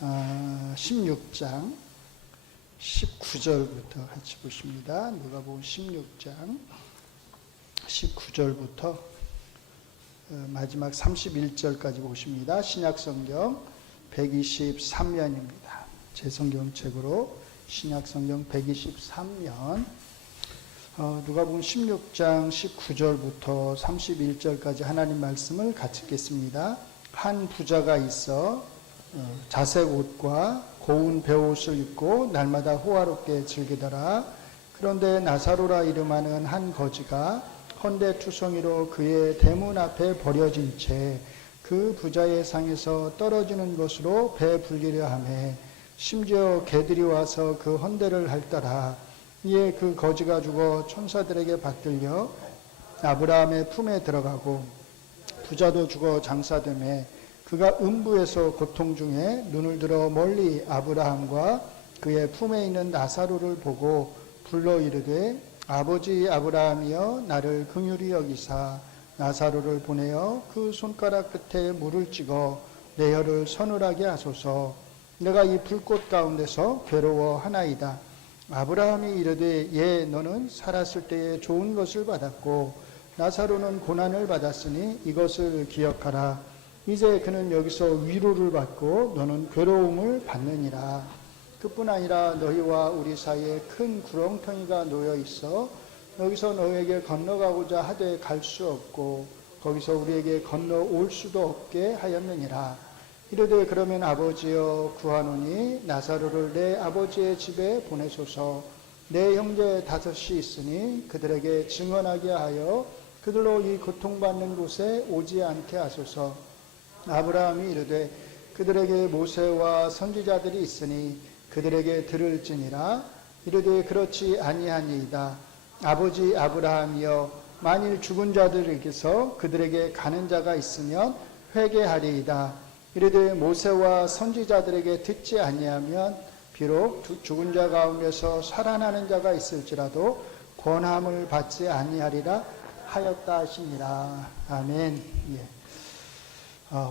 16장 19절부터 같이 보십니다. 누가복음 16장 19절부터 마지막 31절까지 보십니다. 신약성경 123면입니다. 제 성경책으로 신약성경 123면 누가복음 16장 19절부터 31절까지 하나님 말씀을 같이 읽겠습니다. 한 부자가 있어 자색 옷과 고운 베옷을 입고 날마다 호화롭게 즐기더라. 그런데 나사로라 이름하는 한 거지가 헌데투성이로 그의 대문 앞에 버려진 채 그 부자의 상에서 떨어지는 것으로 배불리려 하매 심지어 개들이 와서 그 헌데를 핥더라. 이에 그 거지가 죽어 천사들에게 받들려 아브라함의 품에 들어가고 부자도 죽어 장사되매 그가 음부에서 고통 중에 눈을 들어 멀리 아브라함과 그의 품에 있는 나사로를 보고 불러 이르되 아버지 아브라함이여 나를 긍휼히 여기사 나사로를 보내어 그 손가락 끝에 물을 찍어 내 혀를 서늘하게 하소서. 내가 이 불꽃 가운데서 괴로워하나이다. 아브라함이 이르되 예 너는 살았을 때에 좋은 것을 받았고 나사로는 고난을 받았으니 이것을 기억하라. 이제 그는 여기서 위로를 받고 너는 괴로움을 받느니라. 그뿐 아니라 너희와 우리 사이에 큰 구렁텅이가 놓여 있어 여기서 너에게 건너가고자 하되 갈 수 없고 거기서 우리에게 건너올 수도 없게 하였느니라. 이르되 그러면 아버지여 구하노니 나사로를 내 아버지의 집에 보내소서. 내 형제 5이 있으니 그들에게 증언하게 하여 그들로 이 고통받는 곳에 오지 않게 하소서. 아브라함이 이르되 그들에게 모세와 선지자들이 있으니 그들에게 들을지니라. 이르되 그렇지 아니하니이다. 아버지 아브라함이여 만일 죽은 자들에게서 그들에게 가는 자가 있으면 회개하리이다. 이르되 모세와 선지자들에게 듣지 아니하면 비록 죽은 자 가운데서 살아나는 자가 있을지라도 권함을 받지 아니하리라 하였다 하시니라. 아멘. 예.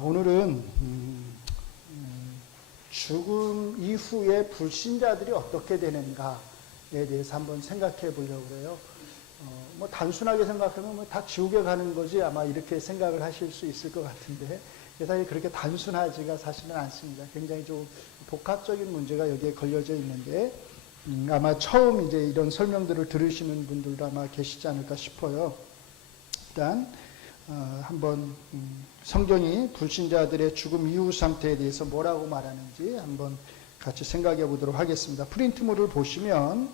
오늘은 죽음 이후에 불신자들이 어떻게 되는가에 대해서 한번 생각해 보려고 그래요. 단순하게 생각하면 다 지옥에 가는 거지 아마 이렇게 생각을 하실 수 있을 것 같은데 사실 그렇게 단순하지가 사실은 않습니다. 굉장히 좀 복합적인 문제가 여기에 걸려져 있는데 아마 처음 이제 이런 설명들을 들으시는 분들도 아마 계시지 않을까 싶어요. 일단 한번 성경이 불신자들의 죽음 이후 상태에 대해서 뭐라고 말하는지 한번 같이 생각해 보도록 하겠습니다. 프린트물을 보시면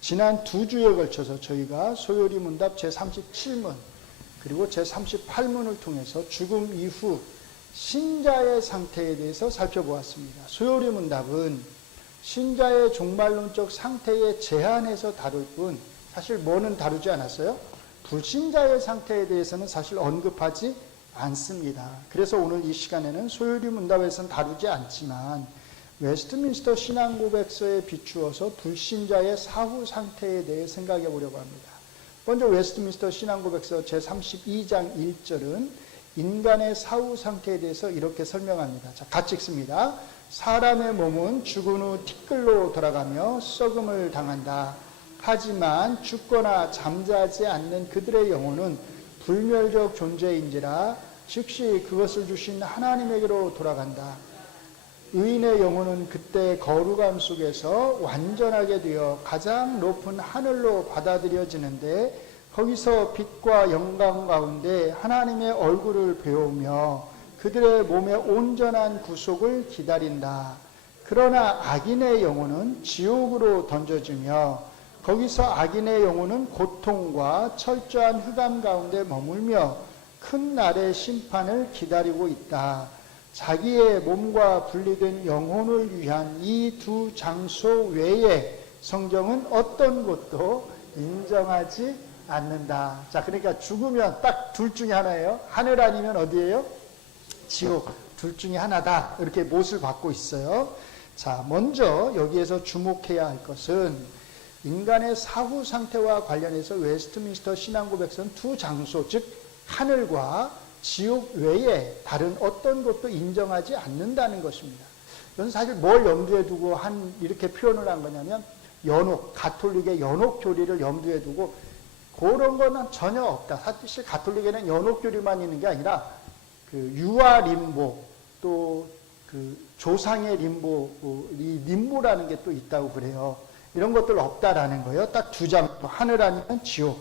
지난 2주에 걸쳐서 저희가 소요리 문답 제37문 그리고 제38문을 통해서 죽음 이후 신자의 상태에 대해서 살펴보았습니다. 소요리 문답은 신자의 종말론적 상태에 제한해서 다룰 뿐 사실 뭐는 다루지 않았어요? 불신자의 상태에 대해서는 사실 언급하지 않습니다. 그래서 오늘 이 시간에는 소요리 문답에서는 다루지 않지만 웨스트민스터 신앙고백서에 비추어서 불신자의 사후 상태에 대해 생각해 보려고 합니다. 먼저 웨스트민스터 신앙고백서 제32장 1절은 인간의 사후 상태에 대해서 이렇게 설명합니다. 자, 같이 읽습니다. 사람의 몸은 죽은 후 티끌로 돌아가며 썩음을 당한다. 하지만 죽거나 잠자지 않는 그들의 영혼은 불멸적 존재인지라 즉시 그것을 주신 하나님에게로 돌아간다. 의인의 영혼은 그때 거룩함 속에서 완전하게 되어 가장 높은 하늘로 받아들여지는데 거기서 빛과 영광 가운데 하나님의 얼굴을 배우며 그들의 몸의 온전한 구속을 기다린다. 그러나 악인의 영혼은 지옥으로 던져지며 거기서 악인의 영혼은 고통과 철저한 흑암 가운데 머물며 큰 날의 심판을 기다리고 있다. 자기의 몸과 분리된 영혼을 위한 이 두 장소 외에 성경은 어떤 것도 인정하지 않는다. 자, 그러니까 죽으면 딱 둘 중에 하나예요. 하늘 아니면 어디예요? 지옥. 둘 중에 하나다. 이렇게 못을 받고 있어요. 자, 먼저 여기에서 주목해야 할 것은 인간의 사후 상태와 관련해서 웨스트민스터 신앙고백서는 두 장소, 즉 하늘과 지옥 외에 다른 어떤 것도 인정하지 않는다는 것입니다. 이건 사실 뭘 염두에 두고 이렇게 표현을 한 거냐면 가톨릭의 연옥교리를 염두에 두고 그런 거는 전혀 없다. 사실 가톨릭에는 연옥교리만 있는 게 아니라 그 유아 림보 또 그 조상의 림보, 이 림보라는 게 또 있다고 그래요. 이런 것들 없다라는 거예요. 딱 두 장. 하늘 아니면 지옥.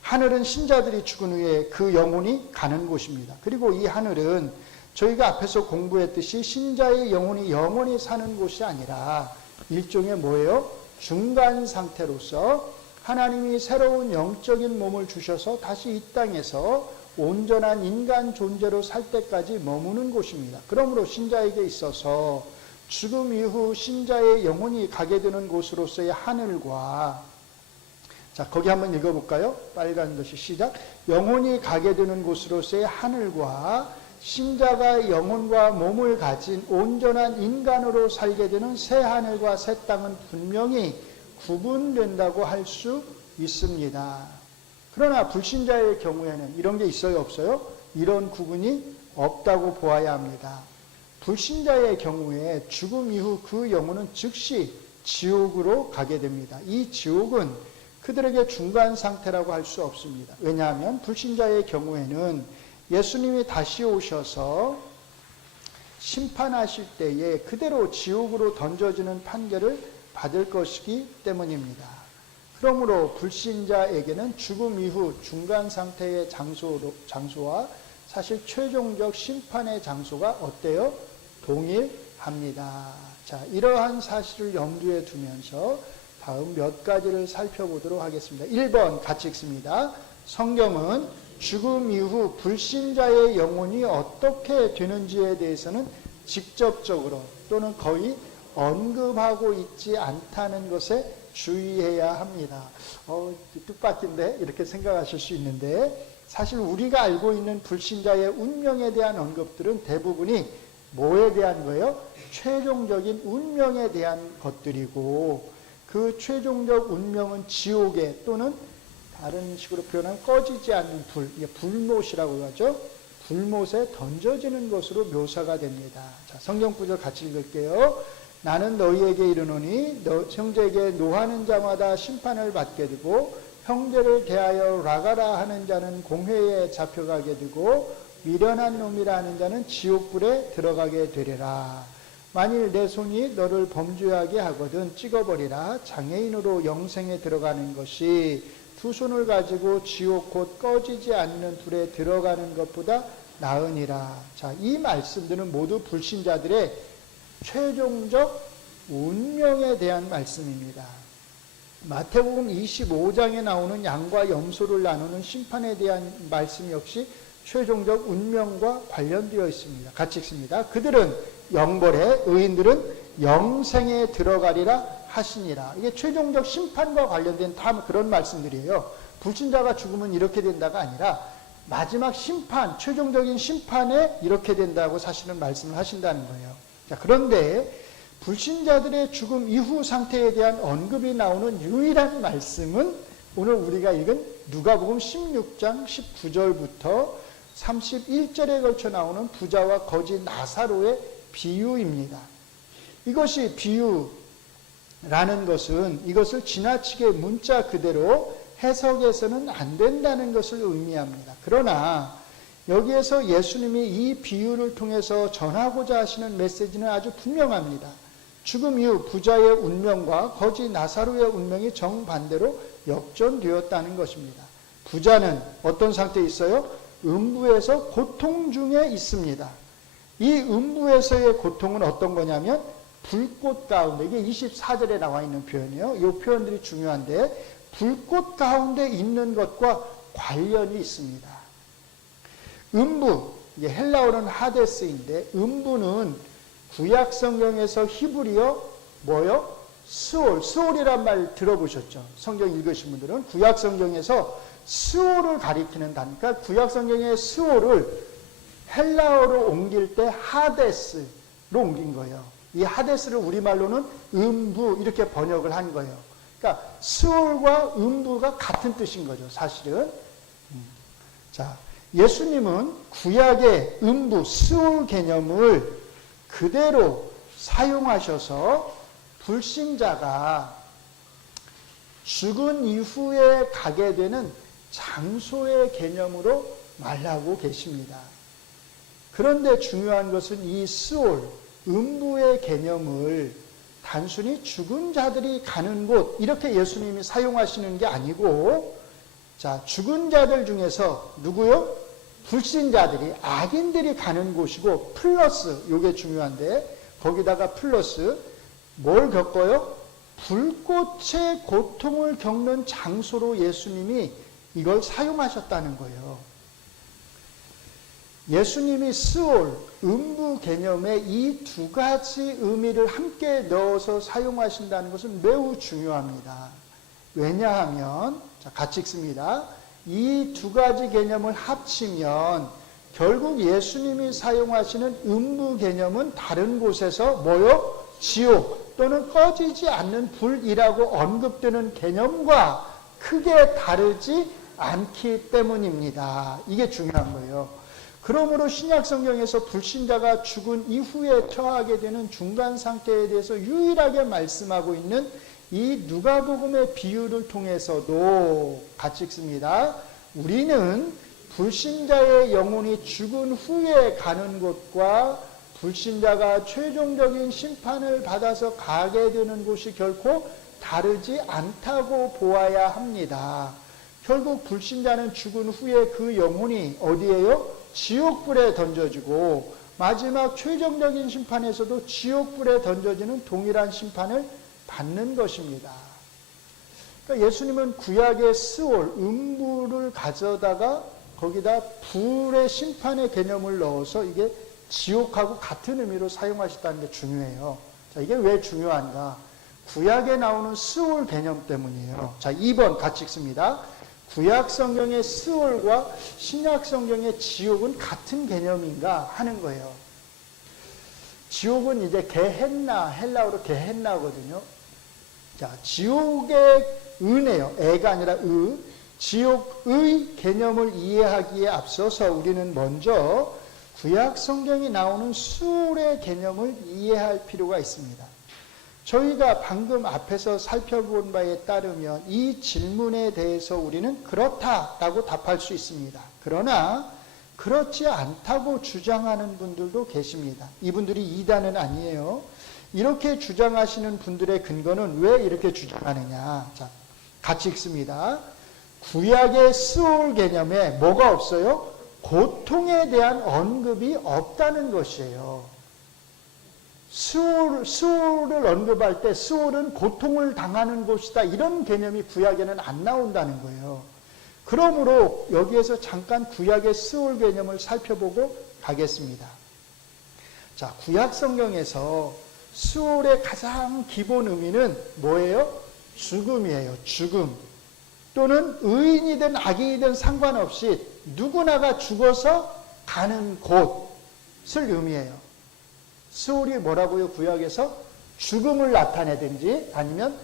하늘은 신자들이 죽은 후에 그 영혼이 가는 곳입니다. 그리고 이 하늘은 저희가 앞에서 공부했듯이 신자의 영혼이 영원히 사는 곳이 아니라 일종의 뭐예요? 중간 상태로서 하나님이 새로운 영적인 몸을 주셔서 다시 이 땅에서 온전한 인간 존재로 살 때까지 머무는 곳입니다. 그러므로 신자에게 있어서 죽음 이후 신자의 영혼이 가게 되는 곳으로서의 하늘과, 자, 거기 한번 읽어볼까요? 빨간 것이 시작. 영혼이 가게 되는 곳으로서의 하늘과 신자가 영혼과 몸을 가진 온전한 인간으로 살게 되는 새 하늘과 새 땅은 분명히 구분된다고 할 수 있습니다. 그러나 불신자의 경우에는 이런 게 있어요, 없어요? 이런 구분이 없다고 보아야 합니다. 불신자의 경우에 죽음 이후 그 영혼은 즉시 지옥으로 가게 됩니다. 이 지옥은 그들에게 중간 상태라고 할 수 없습니다. 왜냐하면 불신자의 경우에는 예수님이 다시 오셔서 심판하실 때에 그대로 지옥으로 던져지는 판결을 받을 것이기 때문입니다. 그러므로 불신자에게는 죽음 이후 중간 상태의 장소와 사실 최종적 심판의 장소가 어때요? 동일합니다. 자, 이러한 사실을 염두에 두면서 다음 몇 가지를 살펴보도록 하겠습니다. 1번 같이 읽습니다. 성경은 죽음 이후 불신자의 영혼이 어떻게 되는지에 대해서는 직접적으로 또는 거의 언급하고 있지 않다는 것에 주의해야 합니다. 뜻밖인데 이렇게 생각하실 수 있는데 사실 우리가 알고 있는 불신자의 운명에 대한 언급들은 대부분이 뭐에 대한 거예요? 최종적인 운명에 대한 것들이고 그 최종적 운명은 지옥에 또는 다른 식으로 표현하면 꺼지지 않는 불못이라고 하죠. 불못에 던져지는 것으로 묘사가 됩니다. 자, 성경 구절 같이 읽을게요. 나는 너희에게 이르노니 형제에게 노하는 자마다 심판을 받게 되고 형제를 대하여 라가라 하는 자는 공회에 잡혀가게 되고 미련한 놈이라 하는 자는 지옥불에 들어가게 되리라. 만일 내 손이 너를 범죄하게 하거든 찍어버리라. 장애인으로 영생에 들어가는 것이 두 손을 가지고 지옥 곧 꺼지지 않는 불에 들어가는 것보다 나으니라. 자, 이 말씀들은 모두 불신자들의 최종적 운명에 대한 말씀입니다. 마태복음 25장에 나오는 양과 염소를 나누는 심판에 대한 말씀 역시 최종적 운명과 관련되어 있습니다. 같이 읽습니다. 그들은 영벌에 의인들은 영생에 들어가리라 하시니라. 이게 최종적 심판과 관련된 다 그런 말씀들이에요. 불신자가 죽으면 이렇게 된다가 아니라 마지막 심판, 최종적인 심판에 이렇게 된다고 사실은 말씀을 하신다는 거예요. 자, 그런데 불신자들의 죽음 이후 상태에 대한 언급이 나오는 유일한 말씀은 오늘 우리가 읽은 누가복음 16장 19절부터 31절에 걸쳐 나오는 부자와 거지 나사로의 비유입니다. 이것이 비유라는 것은 이것을 지나치게 문자 그대로 해석해서는 안 된다는 것을 의미합니다. 그러나 여기에서 예수님이 이 비유를 통해서 전하고자 하시는 메시지는 아주 분명합니다. 죽음 이후 부자의 운명과 거지 나사로의 운명이 정반대로 역전되었다는 것입니다. 부자는 어떤 상태에 있어요? 음부에서 고통 중에 있습니다. 이 음부에서의 고통은 어떤 거냐면 불꽃 가운데, 이게 24절에 나와 있는 표현이에요. 이 표현들이 중요한데 불꽃 가운데 있는 것과 관련이 있습니다. 음부, 이게 헬라어는 하데스인데 음부는 구약 성경에서 히브리어 뭐요? 스올이란 말 들어보셨죠? 성경 읽으신 분들은 구약 성경에서 스올을 가리키는 단어, 그러니까 구약 성경의 스올을 헬라어로 옮길 때 하데스로 옮긴 거예요. 이 하데스를 우리말로는 음부 이렇게 번역을 한 거예요. 그러니까 스올과 음부가 같은 뜻인 거죠, 사실은. 자, 예수님은 구약의 음부, 스올 개념을 그대로 사용하셔서 불신자가 죽은 이후에 가게 되는 장소의 개념으로 말하고 계십니다. 그런데 중요한 것은 이 스올, 음부의 개념을 단순히 죽은 자들이 가는 곳, 이렇게 예수님이 사용하시는 게 아니고, 자, 죽은 자들 중에서 누구요? 불신자들이, 악인들이 가는 곳이고, 플러스, 요게 중요한데, 거기다가 플러스, 뭘 겪어요? 불꽃의 고통을 겪는 장소로 예수님이 이걸 사용하셨다는 거예요. 예수님이 스올, 음부 개념에 이 두 가지 의미를 함께 넣어서 사용하신다는 것은 매우 중요합니다. 왜냐하면, 자, 같이 읽습니다. 이 두 가지 개념을 합치면 결국 예수님이 사용하시는 음부 개념은 다른 곳에서 뭐요? 지옥 또는 꺼지지 않는 불이라고 언급되는 개념과 크게 다르지 않기 때문입니다. 이게 중요한 거예요. 그러므로 신약 성경에서 불신자가 죽은 이후에 처하게 되는 중간 상태에 대해서 유일하게 말씀하고 있는 이 누가복음의 비유를 통해서도 같이 읽습니다. 우리는 불신자의 영혼이 죽은 후에 가는 곳과 불신자가 최종적인 심판을 받아서 가게 되는 곳이 결코 다르지 않다고 보아야 합니다. 결국 불신자는 죽은 후에 그 영혼이 어디에요? 지옥불에 던져지고 마지막 최종적인 심판에서도 지옥불에 던져지는 동일한 심판을 받는 것입니다. 그러니까 예수님은 구약의 스올, 음부를 가져다가 거기다 불의 심판의 개념을 넣어서 이게 지옥하고 같은 의미로 사용하셨다는 게 중요해요. 자, 이게 왜 중요한가? 구약에 나오는 스올 개념 때문이에요. 자, 2번 같이 읽습니다. 구약 성경의 스올과 신약 성경의 지옥은 같은 개념인가 하는 거예요. 지옥은 이제 게헨나, 헬라어로 게헨나거든요. 자, 지옥의 은혜요. 애가 아니라 의. 지옥의 개념을 이해하기에 앞서서 우리는 먼저 구약 성경이 나오는 스올의 개념을 이해할 필요가 있습니다. 저희가 방금 앞에서 살펴본 바에 따르면 이 질문에 대해서 우리는 그렇다라고 답할 수 있습니다. 그러나 그렇지 않다고 주장하는 분들도 계십니다. 이분들이 이단은 아니에요. 이렇게 주장하시는 분들의 근거는 왜 이렇게 주장하느냐? 자, 같이 읽습니다. 구약의 스올 개념에 뭐가 없어요? 고통에 대한 언급이 없다는 것이에요. 스올을 언급할 때 스올은 고통을 당하는 곳이다. 이런 개념이 구약에는 안 나온다는 거예요. 그러므로 여기에서 잠깐 구약의 스올 개념을 살펴보고 가겠습니다. 자, 구약 성경에서 스올의 가장 기본 의미는 뭐예요? 죽음이에요. 죽음. 또는 의인이든 악인이든 상관없이 누구나가 죽어서 가는 곳을 의미해요. 스올이 뭐라고요? 구약에서 죽음을 나타내든지 아니면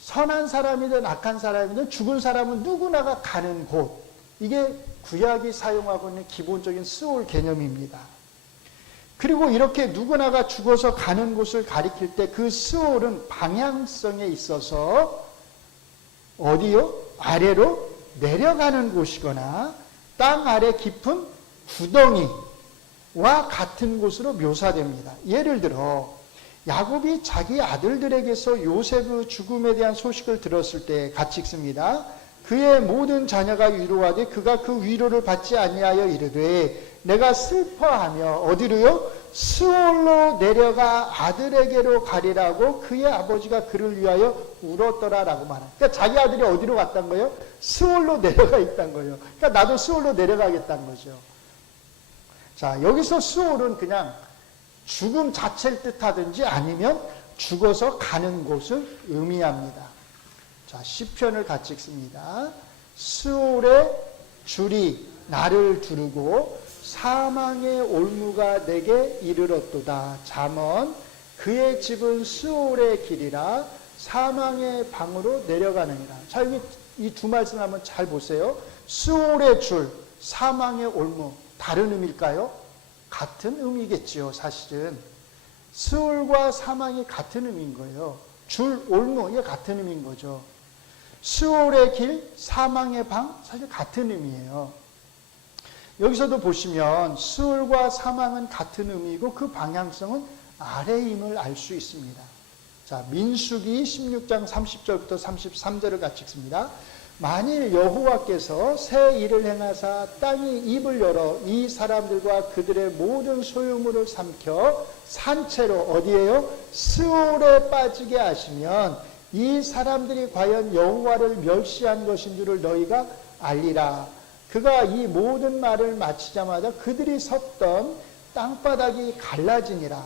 선한 사람이든 악한 사람이든 죽은 사람은 누구나가 가는 곳. 이게 구약이 사용하고 있는 기본적인 스올 개념입니다. 그리고 이렇게 누구나가 죽어서 가는 곳을 가리킬 때 그 스올은 방향성에 있어서 어디요? 아래로 내려가는 곳이거나 땅 아래 깊은 구덩이와 같은 곳으로 묘사됩니다. 예를 들어 야곱이 자기 아들들에게서 요셉의 죽음에 대한 소식을 들었을 때 같이 읽습니다. 그의 모든 자녀가 위로하되 그가 그 위로를 받지 아니하여 이르되 내가 슬퍼하며 어디로요? 스올로 내려가 아들에게로 가리라고 그의 아버지가 그를 위하여 울었더라라고 말합니다. 그러니까 자기 아들이 어디로 갔단 거예요? 스올로 내려가 있단 거예요. 그러니까 나도 스올로 내려가겠다는 거죠. 자, 여기서 스올은 그냥 죽음 자체를 뜻하든지 아니면 죽어서 가는 곳을 의미합니다. 자, 시편을 같이 읽습니다. 스올의 줄이 나를 두르고 사망의 올무가 내게 이르렀도다. 잠언 그의 집은 스올의 길이라 사망의 방으로 내려가느니라. 자, 여기 이 두 말씀 한번 잘 보세요. 스올의 줄, 사망의 올무 다른 의미일까요? 같은 의미겠지요. 사실은 스올과 사망이 같은 의미인 거예요. 줄, 올무 이게 같은 의미인 거죠. 스올의 길, 사망의 방 사실 같은 의미예요. 여기서도 보시면 스올과 사망은 같은 의미이고 그 방향성은 아래임을 알 수 있습니다. 자, 민수기 16장 30절부터 33절을 같이 읽습니다. 만일 여호와께서 새 일을 행하사 땅이 입을 열어 이 사람들과 그들의 모든 소유물을 삼켜 산채로 어디에요? 스올에 빠지게 하시면 이 사람들이 과연 여호와를 멸시한 것인 줄을 너희가 알리라. 그가 이 모든 말을 마치자마자 그들이 섰던 땅바닥이 갈라지니라.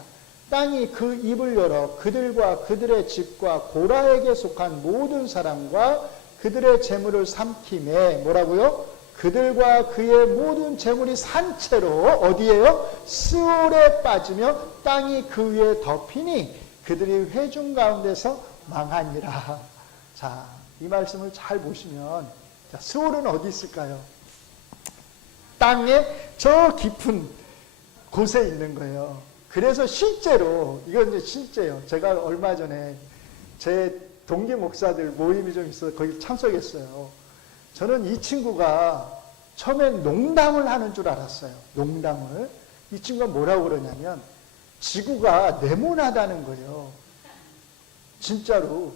땅이 그 입을 열어 그들과 그들의 집과 고라에게 속한 모든 사람과 그들의 재물을 삼키매 뭐라고요? 그들과 그의 모든 재물이 산채로 어디에요? 스올에 빠지며 땅이 그 위에 덮이니 그들이 회중 가운데서 망하니라. 자, 이 말씀을 잘 보시면 자, 스올은 어디 있을까요? 땅의 저 깊은 곳에 있는 거예요. 그래서 실제로 이건 이제 실제요. 제가 얼마 전에 제 동기 목사들 모임이 좀 있어서 거기 참석했어요. 저는 이 친구가 처음엔 농담을 하는 줄 알았어요. 농담을. 이 친구가 뭐라고 그러냐면 지구가 네모나다는 거예요. 진짜로.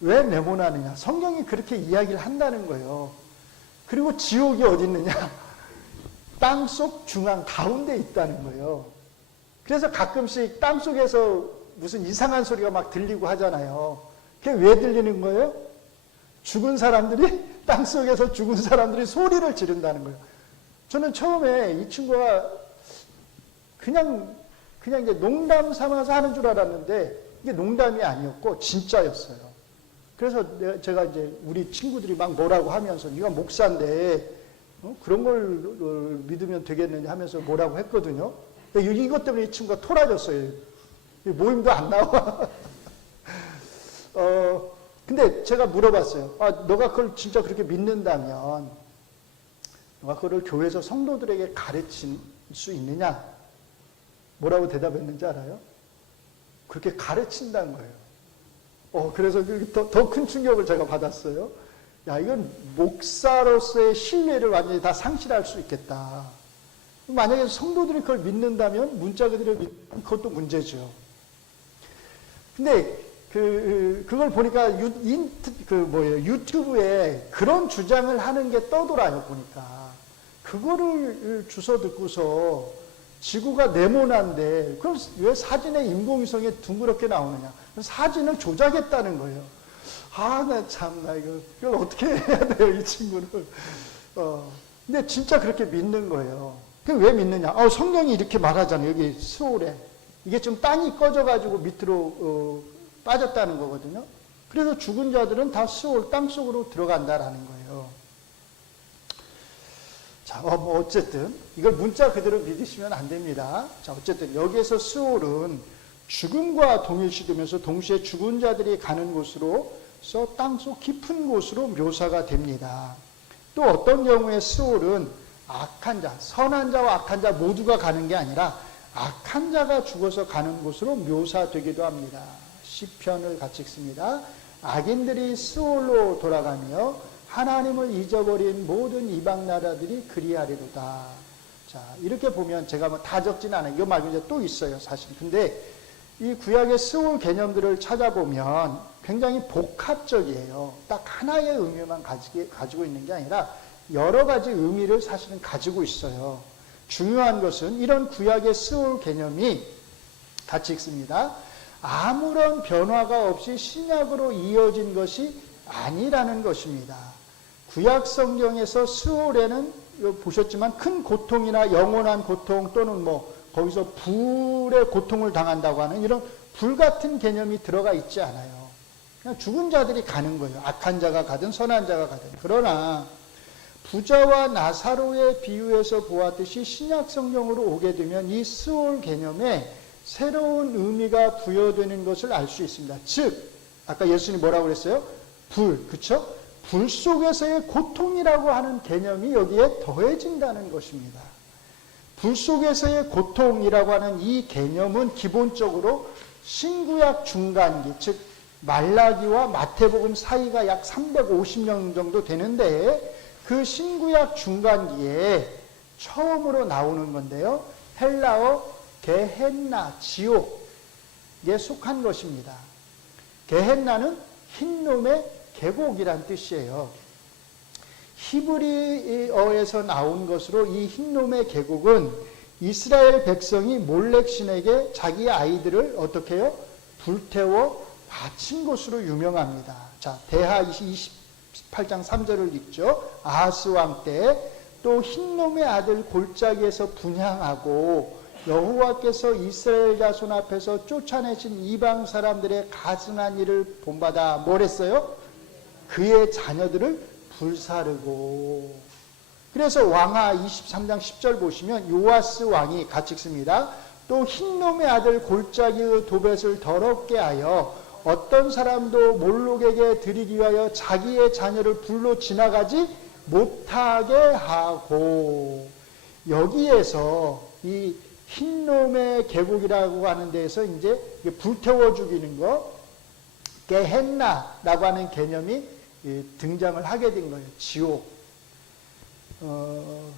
왜 네모나느냐. 성경이 그렇게 이야기를 한다는 거예요. 그리고 지옥이 어디 있느냐. 땅속 중앙 가운데 있다는 거예요. 그래서 가끔씩 땅속에서 무슨 이상한 소리가 막 들리고 하잖아요. 그게 왜 들리는 거예요? 죽은 사람들이 땅속에서 죽은 사람들이 소리를 지른다는 거예요. 저는 처음에 이 친구가 그냥 이제 농담 삼아서 하는 줄 알았는데 이게 농담이 아니었고 진짜였어요. 그래서 제가 이제 우리 친구들이 막 뭐라고 하면서 네가 목사인데 그런 걸 믿으면 되겠느냐 하면서 뭐라고 했거든요. 이것 때문에 이 친구가 토라졌어요. 모임도 안 나와. 근데 제가 물어봤어요. 아, 너가 그걸 진짜 그렇게 믿는다면, 너가 그걸 교회에서 성도들에게 가르칠 수 있느냐? 뭐라고 대답했는지 알아요? 그렇게 가르친다는 거예요. 그래서 더 큰 충격을 제가 받았어요. 야, 이건 목사로서의 신뢰를 완전히 다 상실할 수 있겠다. 만약에 성도들이 그걸 믿는다면 문자 그대로 믿는 그것도 문제죠. 근데 그걸 보니까 유튜브에 그런 주장을 하는 게 떠돌아요, 보니까. 그거를 주워 듣고서 지구가 네모난데 그럼 왜 사진에 인공위성에 둥그렇게 나오느냐. 사진을 조작했다는 거예요. 아, 나 참나 이걸 어떻게 해야 돼요, 이 친구를. 근데 진짜 그렇게 믿는 거예요. 왜 믿느냐? 성경이 이렇게 말하잖아요. 여기 스올에. 이게 좀 땅이 꺼져가지고 밑으로 빠졌다는 거거든요. 그래서 죽은 자들은 다 스올, 땅 속으로 들어간다라는 거예요. 자, 어쨌든 이걸 문자 그대로 믿으시면 안 됩니다. 자, 어쨌든 여기에서 스올은 죽음과 동일시되면서 동시에 죽은 자들이 가는 곳으로서 땅속 깊은 곳으로 묘사가 됩니다. 또 어떤 경우에 스올은 악한 자, 선한 자와 악한 자 모두가 가는 게 아니라 악한 자가 죽어서 가는 곳으로 묘사되기도 합니다. 시편을 같이 읽습니다. 악인들이 스올로 돌아가며 하나님을 잊어버린 모든 이방 나라들이 그리하리로다. 자, 이렇게 보면 제가 뭐 다 적진 않아요. 이거 말고 이제 또 있어요, 사실. 근데 이 구약의 스올 개념들을 찾아보면 굉장히 복합적이에요. 딱 하나의 의미만 가지고 있는 게 아니라 여러 가지 의미를 사실은 가지고 있어요. 중요한 것은 이런 구약의 스올 개념이 같이 읽습니다. 아무런 변화가 없이 신약으로 이어진 것이 아니라는 것입니다. 구약 성경에서 스올에는 보셨지만 큰 고통이나 영원한 고통 또는 거기서 불의 고통을 당한다고 하는 이런 불같은 개념이 들어가 있지 않아요. 그냥 죽은 자들이 가는 거예요. 악한 자가 가든 선한 자가 가든. 그러나 부자와 나사로의 비유에서 보았듯이 신약 성경으로 오게 되면 이 스올 개념에 새로운 의미가 부여되는 것을 알 수 있습니다. 즉, 아까 예수님이 뭐라고 그랬어요? 불, 그쵸? 불 속에서의 고통이라고 하는 개념이 여기에 더해진다는 것입니다. 불 속에서의 고통이라고 하는 이 개념은 기본적으로 신구약 중간기, 즉 말라기와 마태복음 사이가 약 350년 정도 되는데 그 신구약 중간기에 처음으로 나오는 건데요. 헬라어 게헨나, 지옥에 속한 것입니다. 게헨나는 흰놈의 계곡이란 뜻이에요. 히브리어에서 나온 것으로 이 흰놈의 계곡은 이스라엘 백성이 몰렉신에게 자기 아이들을 어떻게 해요? 불태워 바친 곳으로 유명합니다. 자, 대하 28장 3절을 읽죠. 아하스 왕 때 또 흰놈의 아들 골짜기에서 분향하고 여호와께서 이스라엘 자손 앞에서 쫓아내신 이방 사람들의 가증한 일을 본받아 뭘 했어요? 그의 자녀들을 불사르고. 그래서 왕하 23장 10절 보시면 요아스 왕이 같이 읽습니다. 또 흰놈의 아들 골짜기의 도벳을 더럽게 하여 어떤 사람도 몰록에게 드리기 위하여 자기의 자녀를 불로 지나가지 못하게 하고. 여기에서 이 흰놈의 계곡이라고 하는 데에서 이제 불태워 죽이는 거, 게헨나라고 하는 개념이 등장을 하게 된 거예요. 지옥.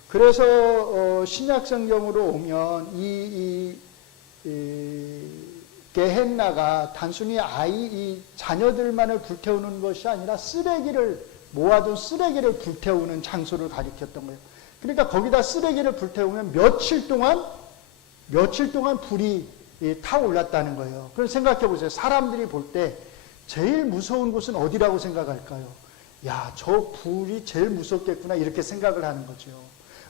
그래서 신약 성경으로 오면 이 게헨나가 단순히 이 자녀들만을 불태우는 것이 아니라 쓰레기를 모아둔 쓰레기를 불태우는 장소를 가리켰던 거예요. 그러니까 거기다 쓰레기를 불태우면 며칠 동안 불이 타올랐다는 거예요. 그럼 생각해 보세요. 사람들이 볼 때 제일 무서운 곳은 어디라고 생각할까요? 야, 저 불이 제일 무섭겠구나 이렇게 생각을 하는 거죠.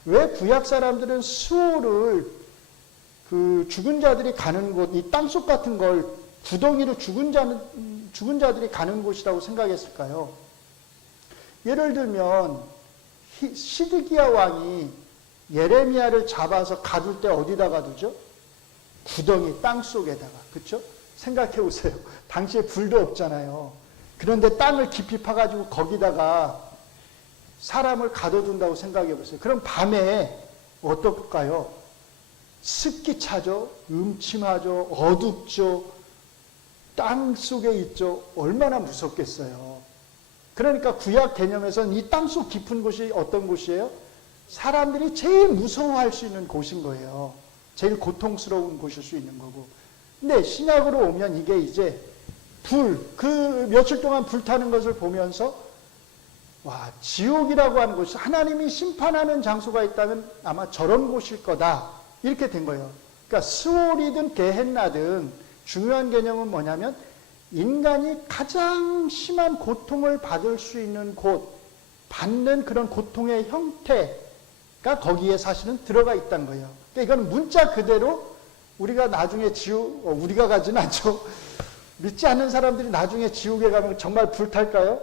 왜 구약 사람들은 수오를 그 죽은 자들이 가는 곳, 이 땅속 같은 걸 구덩이로 죽은 자들이 가는 곳이라고 생각했을까요? 예를 들면 시드기야 왕이 예레미야를 잡아서 가둘 때 어디다 가두죠? 구덩이 땅속에다가. 그렇죠? 생각해 보세요. 당시에 불도 없잖아요. 그런데 땅을 깊이 파가지고 거기다가 사람을 가둬둔다고 생각해 보세요. 그럼 밤에 어떨까요? 습기 차죠? 음침하죠? 어둡죠? 땅 속에 있죠? 얼마나 무섭겠어요. 그러니까 구약 개념에서는 이 땅속 깊은 곳이 어떤 곳이에요? 사람들이 제일 무서워할 수 있는 곳인 거예요. 제일 고통스러운 곳일 수 있는 거고. 근데 신약으로 오면 이게 이제 그 며칠 동안 불타는 것을 보면서 와, 지옥이라고 하는 곳이 하나님이 심판하는 장소가 있다면 아마 저런 곳일 거다. 이렇게 된 거예요. 그러니까 스올이든 게헨나든 중요한 개념은 뭐냐면 인간이 가장 심한 고통을 받을 수 있는 곳, 받는 그런 고통의 형태가 거기에 사실은 들어가 있다는 거예요. 그러니까 이건 문자 그대로 우리가 나중에 우리가 가지는 않죠. 믿지 않는 사람들이 나중에 지옥에 가면 정말 불탈까요?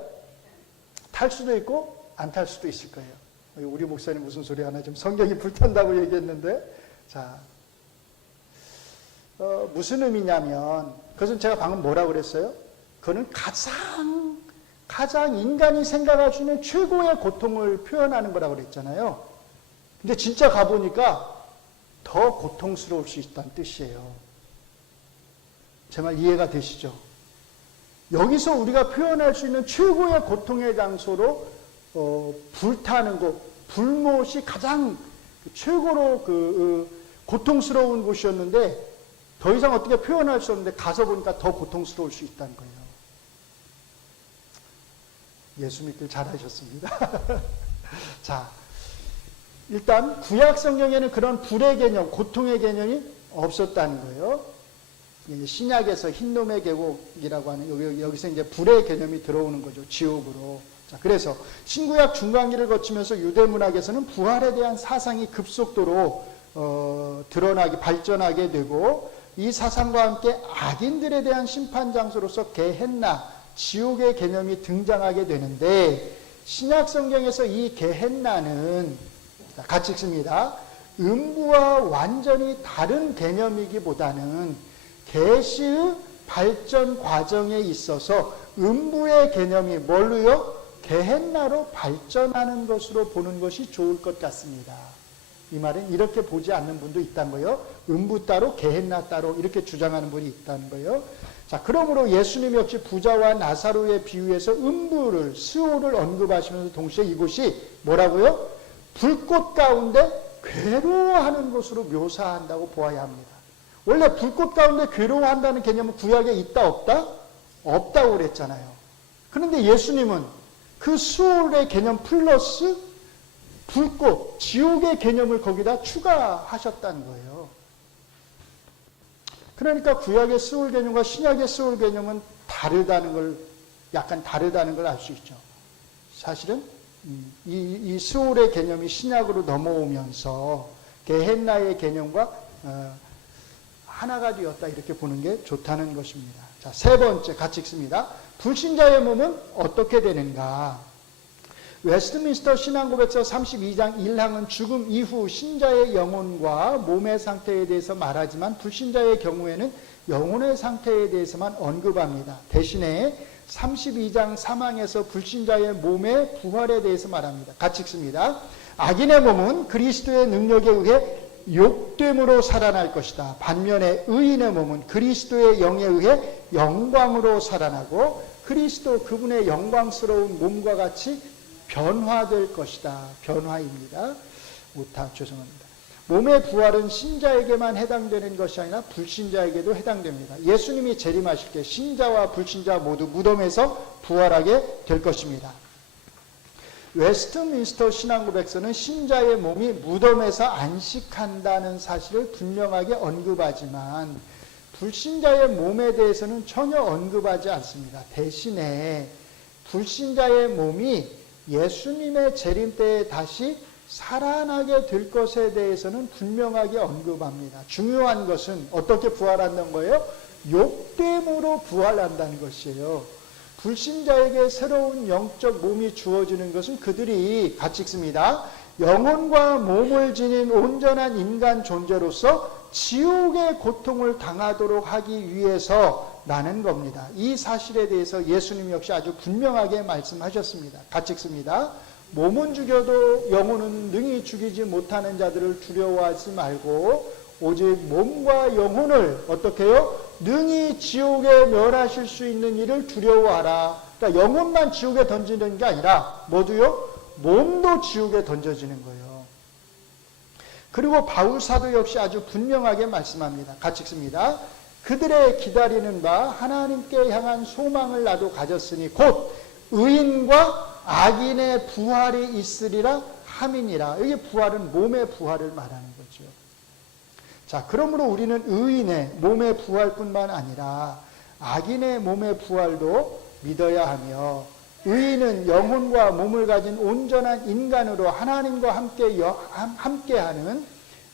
탈 수도 있고 안 탈 수도 있을 거예요. 우리 목사님 무슨 소리 하나 좀 성경이 불탄다고 얘기했는데, 자, 무슨 의미냐면, 그것은 제가 방금 뭐라고 그랬어요? 그거는 가장 인간이 생각할 수 있는 최고의 고통을 표현하는 거라고 그랬잖아요. 근데 진짜 가보니까 더 고통스러울 수 있다는 뜻이에요. 제 말 이해가 되시죠? 여기서 우리가 표현할 수 있는 최고의 고통의 장소로 불타는 곳, 불못이 가장 최고로 고통스러운 곳이었는데 더 이상 어떻게 표현할 수 없는데 가서 보니까 더 고통스러울 수 있다는 거예요. 예수 믿길 잘하셨습니다. 자, 일단 구약 성경에는 그런 불의 개념, 고통의 개념이 없었다는 거예요. 신약에서 흰놈의 계곡이라고 하는 여기서 이제 불의 개념이 들어오는 거죠. 지옥으로. 자, 그래서 신구약 중간기를 거치면서 유대 문학에서는 부활에 대한 사상이 급속도로 드러나게 발전하게 되고, 이 사상과 함께 악인들에 대한 심판 장소로서 게헨나, 지옥의 개념이 등장하게 되는데, 신약 성경에서 이 게헨나는 같이 읽습니다. 음부와 완전히 다른 개념이기보다는 계시의 발전 과정에 있어서 음부의 개념이 뭘로요? 게헨나로 발전하는 것으로 보는 것이 좋을 것 같습니다. 이 말은 이렇게 보지 않는 분도 있다는 거예요. 음부 따로 게헨나 따로 이렇게 주장하는 분이 있다는 거예요. 자, 그러므로 예수님 역시 부자와 나사로의 비유에서 음부를, 스올을 언급하시면서 동시에 이곳이 뭐라고요? 불꽃 가운데 괴로워하는 것으로 묘사한다고 보아야 합니다. 원래 불꽃 가운데 괴로워한다는 개념은 구약에 있다 없다? 없다고 그랬잖아요. 그런데 예수님은 그 스올의 개념 플러스 불꽃, 지옥의 개념을 거기다 추가하셨다는 거예요. 그러니까 구약의 스올 개념과 신약의 스올 개념은 다르다는 걸, 약간 다르다는 걸 알 수 있죠. 사실은 이 스올의 개념이 신약으로 넘어오면서 게헨나의 개념과 하나가 되었다 이렇게 보는 게 좋다는 것입니다. 자, 세 번째 같이 읽습니다. 불신자의 몸은 어떻게 되는가? 웨스트민스터 신앙고백서 32장 1항은 죽음 이후 신자의 영혼과 몸의 상태에 대해서 말하지만 불신자의 경우에는 영혼의 상태에 대해서만 언급합니다. 대신에 32장 3항에서 불신자의 몸의 부활에 대해서 말합니다. 같이 읽습니다. 악인의 몸은 그리스도의 능력에 의해 욕됨으로 살아날 것이다. 반면에 의인의 몸은 그리스도의 영에 의해 영광으로 살아나고 그리스도 그분의 영광스러운 몸과 같이 변화될 것이다. 변화입니다. 오타 죄송합니다. 몸의 부활은 신자에게만 해당되는 것이 아니라 불신자에게도 해당됩니다. 예수님이 재림하실 때 신자와 불신자 모두 무덤에서 부활하게 될 것입니다. 웨스트민스터 신앙고백서는 신자의 몸이 무덤에서 안식한다는 사실을 분명하게 언급하지만 불신자의 몸에 대해서는 전혀 언급하지 않습니다. 대신에 불신자의 몸이 예수님의 재림 때에 다시 살아나게 될 것에 대해서는 분명하게 언급합니다. 중요한 것은 어떻게 부활한다는 거예요? 욕됨으로 부활한다는 것이에요. 불신자에게 새로운 영적 몸이 주어지는 것은 그들이 같이 읽습니다. 영혼과 몸을 지닌 온전한 인간 존재로서 지옥의 고통을 당하도록 하기 위해서라는 겁니다. 이 사실에 대해서 예수님 역시 아주 분명하게 말씀하셨습니다. 같이 읽습니다. 몸은 죽여도 영혼은 능히 죽이지 못하는 자들을 두려워하지 말고 오직 몸과 영혼을 어떻게 해요? 능히 지옥에 멸하실 수 있는 일을 두려워하라. 그러니까 영혼만 지옥에 던지는 게 아니라 모두요? 몸도 지옥에 던져지는 거예요. 그리고 바울 사도 역시 아주 분명하게 말씀합니다. 같이 읽습니다. 그들의 기다리는 바 하나님께 향한 소망을 나도 가졌으니 곧 의인과 악인의 부활이 있으리라 함이니라. 여기 부활은 몸의 부활을 말하는 거죠. 자, 그러므로 우리는 의인의 몸의 부활뿐만 아니라 악인의 몸의 부활도 믿어야 하며 의인은 영혼과 몸을 가진 온전한 인간으로 하나님과 함께하는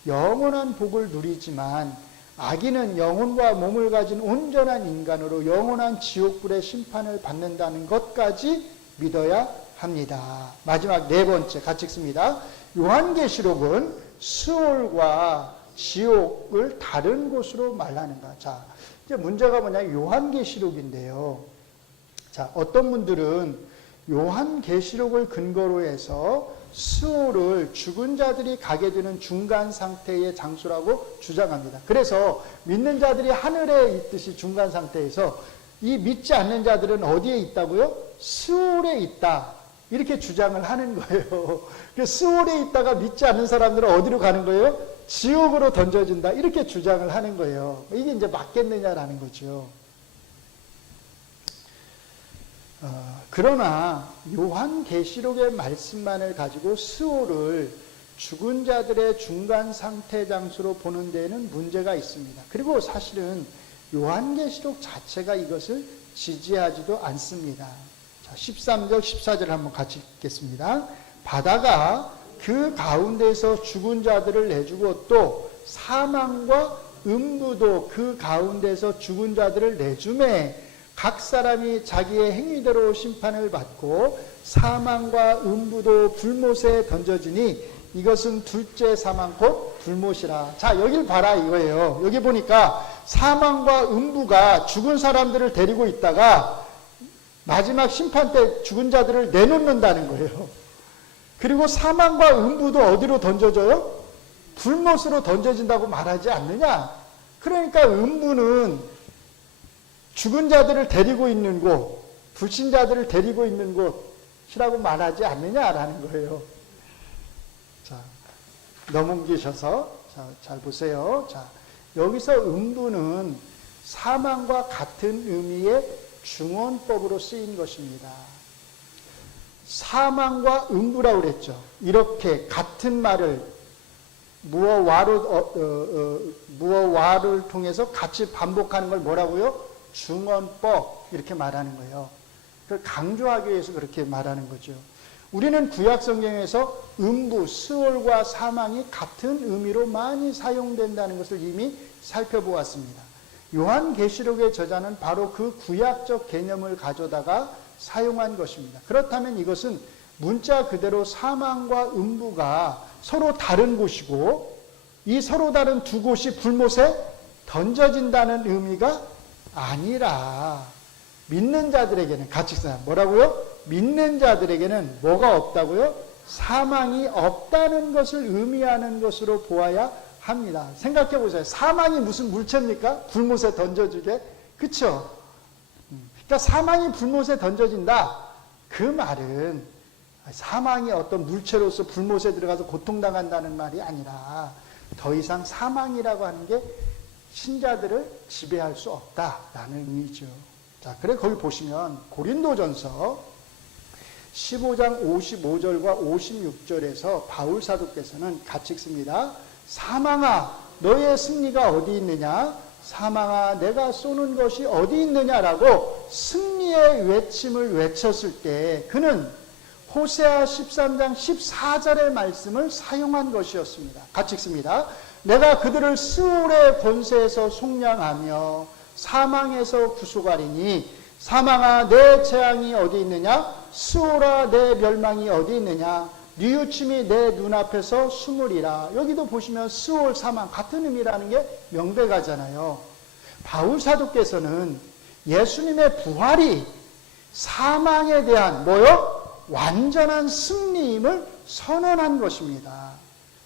영원한 복을 누리지만 악인은 영혼과 몸을 가진 온전한 인간으로 영원한 지옥불의 심판을 받는다는 것까지 믿어야 합니다. 마지막 네 번째 같이 읽습니다. 요한계시록은 스올과 지옥을 다른 곳으로 말하는가. 자, 이제 문제가 뭐냐? 요한계시록인데요. 자, 어떤 분들은 요한계시록을 근거로 해서 스올을 죽은 자들이 가게 되는 중간 상태의 장소라고 주장합니다. 그래서 믿는 자들이 하늘에 있듯이 중간 상태에서 이 믿지 않는 자들은 어디에 있다고요? 스올에 있다. 이렇게 주장을 하는 거예요. 스올에 있다가 믿지 않는 사람들은 어디로 가는 거예요? 지옥으로 던져진다. 이렇게 주장을 하는 거예요. 이게 이제 맞겠느냐라는 거죠. 그러나 요한계시록의 말씀만을 가지고 스올을 죽은 자들의 중간 상태 장소로 보는 데에는 문제가 있습니다. 그리고 사실은 요한계시록 자체가 이것을 지지하지도 않습니다. 자, 13절 14절 한번 같이 읽겠습니다. 바다가 그 가운데서 죽은 자들을 내주고 또 사망과 음부도 그 가운데서 죽은 자들을 내주매 각 사람이 자기의 행위대로 심판을 받고 사망과 음부도 불못에 던져지니 이것은 둘째 사망 곧 불못이라. 자, 여길 봐라 이거예요. 여기 보니까 사망과 음부가 죽은 사람들을 데리고 있다가 마지막 심판 때 죽은 자들을 내놓는다는 거예요. 그리고 사망과 음부도 어디로 던져져요? 불못으로 던져진다고 말하지 않느냐? 그러니까 음부는 죽은 자들을 데리고 있는 곳, 불신자들을 데리고 있는 곳이라고 말하지 않느냐라는 거예요. 자, 넘기셔서 잘 보세요. 자, 여기서 음부는 사망과 같은 의미의 중원법으로 쓰인 것입니다. 사망과 음부라고 그랬죠. 이렇게 같은 말을 무어와를 통해서 같이 반복하는 걸 뭐라고요? 중원법 이렇게 말하는 거예요. 그걸 강조하기 위해서 그렇게 말하는 거죠. 우리는 구약 성경에서 음부, 스올과 사망이 같은 의미로 많이 사용된다는 것을 이미 살펴보았습니다. 요한계시록의 저자는 바로 그 구약적 개념을 가져다가 사용한 것입니다. 그렇다면 이것은 문자 그대로 사망과 음부가 서로 다른 곳이고 이 서로 다른 두 곳이 불못에 던져진다는 의미가 아니라 믿는 자들에게는 같이 써요. 뭐라고요? 믿는 자들에게는 뭐가 없다고요? 사망이 없다는 것을 의미하는 것으로 보아야 합니다. 생각해 보세요. 사망이 무슨 물체입니까? 불못에 던져지게. 그렇죠? 그러니까 사망이 불못에 던져진다. 그 말은 사망이 어떤 물체로서 불못에 들어가서 고통당한다는 말이 아니라 더 이상 사망이라고 하는 게 신자들을 지배할 수 없다라는 의미죠. 자, 그래 거기 보시면 고린도전서 15장 55절과 56절에서 바울 사도께서는 같이 읽습니다. 사망아 너의 승리가 어디 있느냐? 사망아 내가 쏘는 것이 어디 있느냐라고 승리의 외침을 외쳤을 때 그는 호세아 13장 14절의 말씀을 사용한 것이었습니다. 같이 읽습니다. 내가 그들을 스올의 권세에서 속량하며 사망에서 구속하리니 사망아 내 재앙이 어디 있느냐? 스올아 내 멸망이 어디 있느냐? 뉘우침이 내 눈앞에서 숨으리라. 여기도 보시면 스올 사망 같은 의미라는 게 명백하잖아요. 바울 사도께서는 예수님의 부활이 사망에 대한 뭐요? 완전한 승리임을 선언한 것입니다.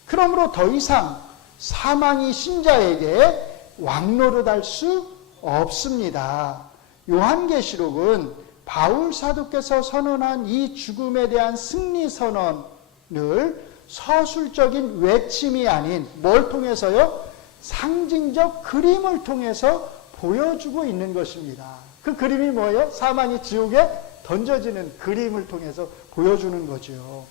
그러므로 더 이상 사망이 신자에게 왕노릇할 수 없습니다. 요한계시록은 바울 사도께서 선언한 이 죽음에 대한 승리 선언을 서술적인 외침이 아닌 뭘 통해서요? 상징적 그림을 통해서 보여주고 있는 것입니다. 그 그림이 뭐예요? 사망이 지옥에 던져지는 그림을 통해서 보여주는 거죠.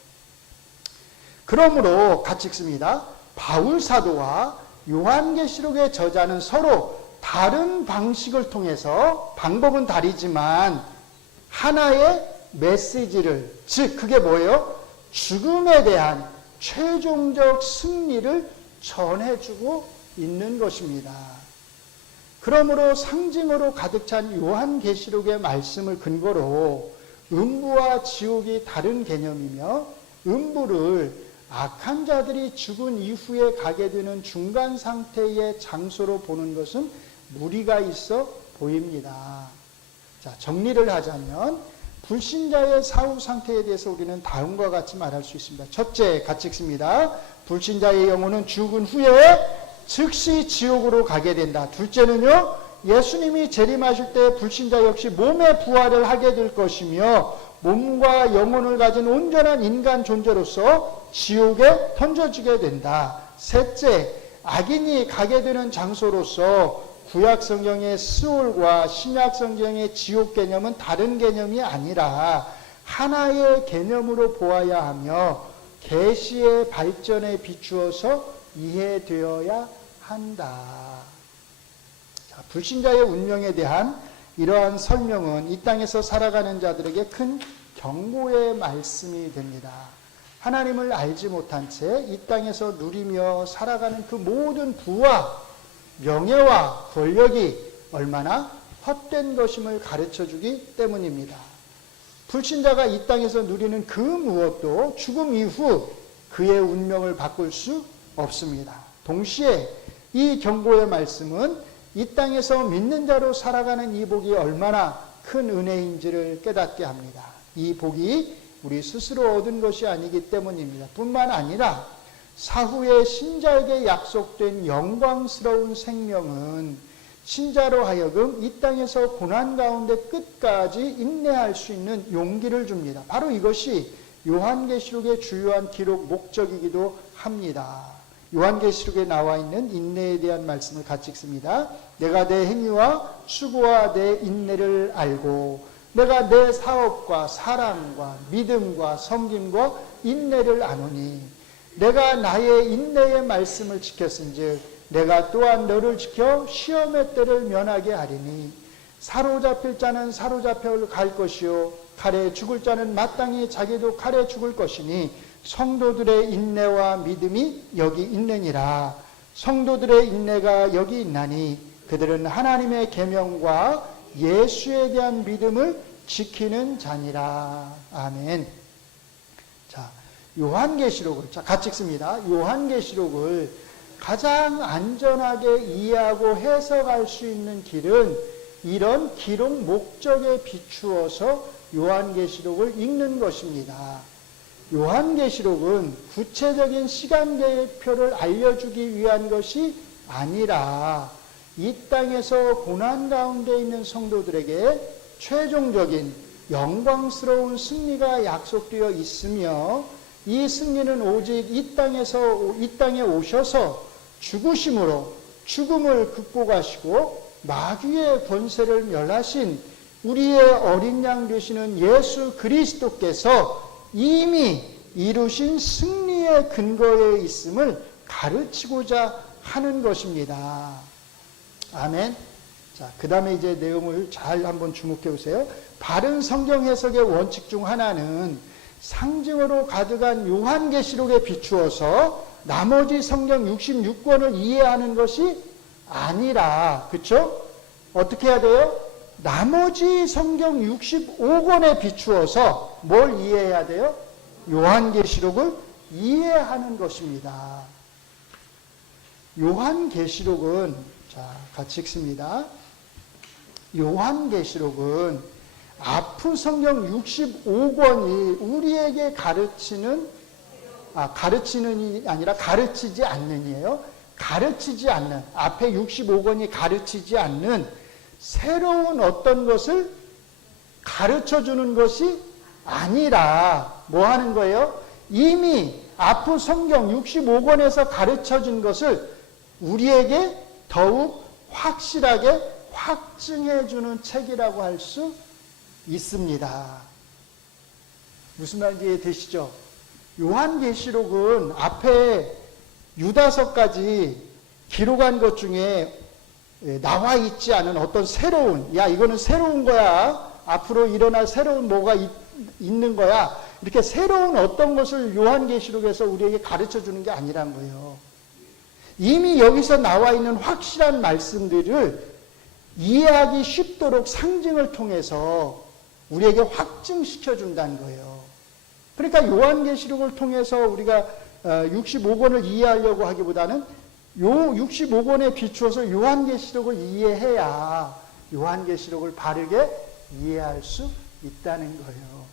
그러므로 같이 읽습니다. 바울 사도와 요한계시록의 저자는 서로 다른 방식을 통해서 방법은 다르지만 하나의 메시지를, 즉 그게 뭐예요? 죽음에 대한 최종적 승리를 전해주고 있는 것입니다. 그러므로 상징으로 가득 찬 요한계시록의 말씀을 근거로 음부와 지옥이 다른 개념이며 음부를 악한 자들이 죽은 이후에 가게 되는 중간 상태의 장소로 보는 것은 무리가 있어 보입니다. 자, 정리를 하자면 불신자의 사후 상태에 대해서 우리는 다음과 같이 말할 수 있습니다. 첫째, 같이 읽습니다. 불신자의 영혼은 죽은 후에 즉시 지옥으로 가게 된다. 둘째는요, 예수님이 재림하실 때 불신자 역시 몸의 부활을 하게 될 것이며 몸과 영혼을 가진 온전한 인간 존재로서 지옥에 던져지게 된다. 셋째, 악인이 가게 되는 장소로서 구약 성경의 스올과 신약 성경의 지옥 개념은 다른 개념이 아니라 하나의 개념으로 보아야 하며 계시의 발전에 비추어서 이해되어야 한다. 자, 불신자의 운명에 대한 이러한 설명은 이 땅에서 살아가는 자들에게 큰 경고의 말씀이 됩니다. 하나님을 알지 못한 채 이 땅에서 누리며 살아가는 그 모든 부와 명예와 권력이 얼마나 헛된 것임을 가르쳐주기 때문입니다. 불신자가 이 땅에서 누리는 그 무엇도 죽음 이후 그의 운명을 바꿀 수 없습니다. 동시에 이 경고의 말씀은 이 땅에서 믿는 자로 살아가는 이 복이 얼마나 큰 은혜인지를 깨닫게 합니다. 이 복이 우리 스스로 얻은 것이 아니기 때문입니다. 뿐만 아니라 사후에 신자에게 약속된 영광스러운 생명은 신자로 하여금 이 땅에서 고난 가운데 끝까지 인내할 수 있는 용기를 줍니다. 바로 이것이 요한계시록의 주요한 기록 목적이기도 합니다. 요한계시록에 나와 있는 인내에 대한 말씀을 같이 읽습니다. 내가 내 행위와 수고와 내 인내를 알고 내가 내 사업과 사랑과 믿음과 섬김과 인내를 아노니 내가 나의 인내의 말씀을 지켰은즉 내가 또한 너를 지켜 시험의 때를 면하게 하리니 사로잡힐 자는 사로잡혀 갈 것이요 칼에 죽을 자는 마땅히 자기도 칼에 죽을 것이니 성도들의 인내와 믿음이 여기 있느니라. 성도들의 인내가 여기 있나니 그들은 하나님의 계명과 예수에 대한 믿음을 지키는 자니라. 아멘. 자, 요한계시록을 같이 읽습니다. 요한계시록을 가장 안전하게 이해하고 해석할 수 있는 길은 이런 기록 목적에 비추어서 요한계시록을 읽는 것입니다. 요한계시록은 구체적인 시간 계획표를 알려주기 위한 것이 아니라 이 땅에서 고난 가운데 있는 성도들에게 최종적인 영광스러운 승리가 약속되어 있으며 이 승리는 오직 이 땅에 오셔서 죽으심으로 죽음을 극복하시고 마귀의 권세를 멸하신 우리의 어린 양 되시는 예수 그리스도께서 이미 이루신 승리의 근거에 있음을 가르치고자 하는 것입니다. 아멘. 자, 그 다음에 이제 내용을 잘 한번 주목해 보세요. 바른 성경 해석의 원칙 중 하나는 상징으로 가득한 요한계시록에 비추어서 나머지 성경 66권을 이해하는 것이 아니라, 그렇죠? 어떻게 해야 돼요? 나머지 성경 65권에 비추어서 뭘 이해해야 돼요? 요한계시록을 이해하는 것입니다. 요한계시록은, 자, 같이 읽습니다. 요한계시록은 앞의 성경 65권이 우리에게 가르치는이 아니라 가르치지 않는이에요. 가르치지 않는, 앞에 65권이 가르치지 않는 새로운 어떤 것을 가르쳐주는 것이 아니라 뭐 하는 거예요? 이미 앞의 성경 65권에서 가르쳐준 것을 우리에게 더욱 확실하게 확증해주는 책이라고 할 수 있습니다. 무슨 말인지 이해되시죠? 요한계시록은 앞에 유다서까지 기록한 것 중에 나와 있지 않은 어떤 새로운, 야, 이거는 새로운 거야. 앞으로 일어날 새로운 뭐가 있는 거야. 이렇게 새로운 어떤 것을 요한계시록에서 우리에게 가르쳐 주는 게 아니란 거예요. 이미 여기서 나와 있는 확실한 말씀들을 이해하기 쉽도록 상징을 통해서 우리에게 확증시켜 준다는 거예요. 그러니까 요한계시록을 통해서 우리가 65권을 이해하려고 하기보다는 요 65권에 비추어서 요한계시록을 이해해야 요한계시록을 바르게 이해할 수 있다는 거예요.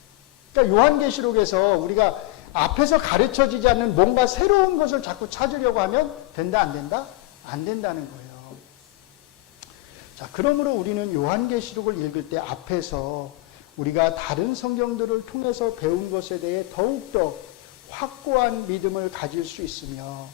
그러니까 요한계시록에서 우리가 앞에서 가르쳐지지 않는 뭔가 새로운 것을 자꾸 찾으려고 하면 된다, 안 된다? 안 된다는 거예요. 자, 그러므로 우리는 요한계시록을 읽을 때 앞에서 우리가 다른 성경들을 통해서 배운 것에 대해 더욱더 확고한 믿음을 가질 수 있으며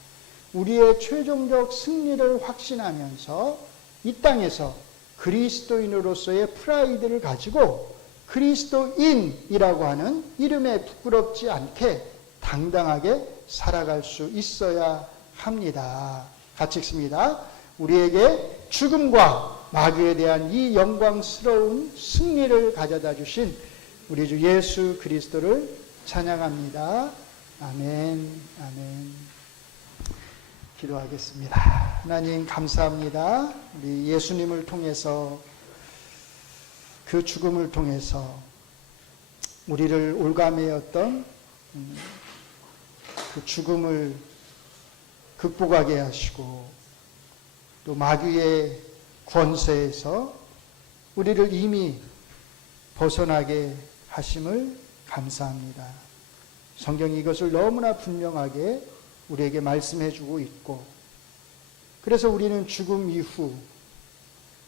우리의 최종적 승리를 확신하면서 이 땅에서 그리스도인으로서의 프라이드를 가지고 그리스도인이라고 하는 이름에 부끄럽지 않게 당당하게 살아갈 수 있어야 합니다. 같이 읽습니다. 우리에게 죽음과 마귀에 대한 이 영광스러운 승리를 가져다 주신 우리 주 예수 그리스도를 찬양합니다. 아멘, 아멘. 기도하겠습니다. 하나님 감사합니다. 우리 예수님을 통해서 그 죽음을 통해서 우리를 올가매었던 그 죽음을 극복하게 하시고 또 마귀의 권세에서 우리를 이미 벗어나게 하심을 감사합니다. 성경이 이것을 너무나 분명하게 우리에게 말씀해 주고 있고, 그래서 우리는 죽음 이후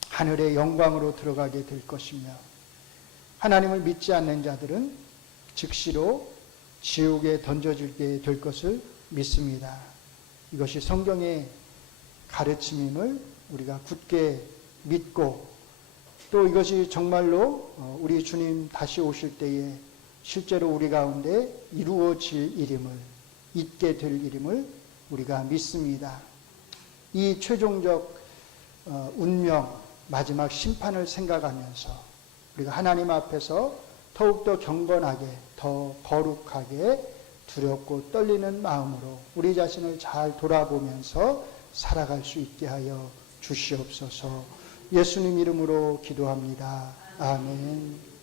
하늘의 영광으로 들어가게 될 것이며, 하나님을 믿지 않는 자들은 즉시로 지옥에 던져지게 될 것을 믿습니다. 이것이 성경의 가르침임을 우리가 굳게 믿고, 또 이것이 정말로 우리 주님 다시 오실 때에 실제로 우리 가운데 이루어질 일임을, 있게 될 일임을 우리가 믿습니다. 이 최종적 운명, 마지막 심판을 생각하면서 우리가 하나님 앞에서 더욱더 경건하게, 더 거룩하게, 두렵고 떨리는 마음으로 우리 자신을 잘 돌아보면서 살아갈 수 있게 하여 주시옵소서. 예수님 이름으로 기도합니다. 아멘.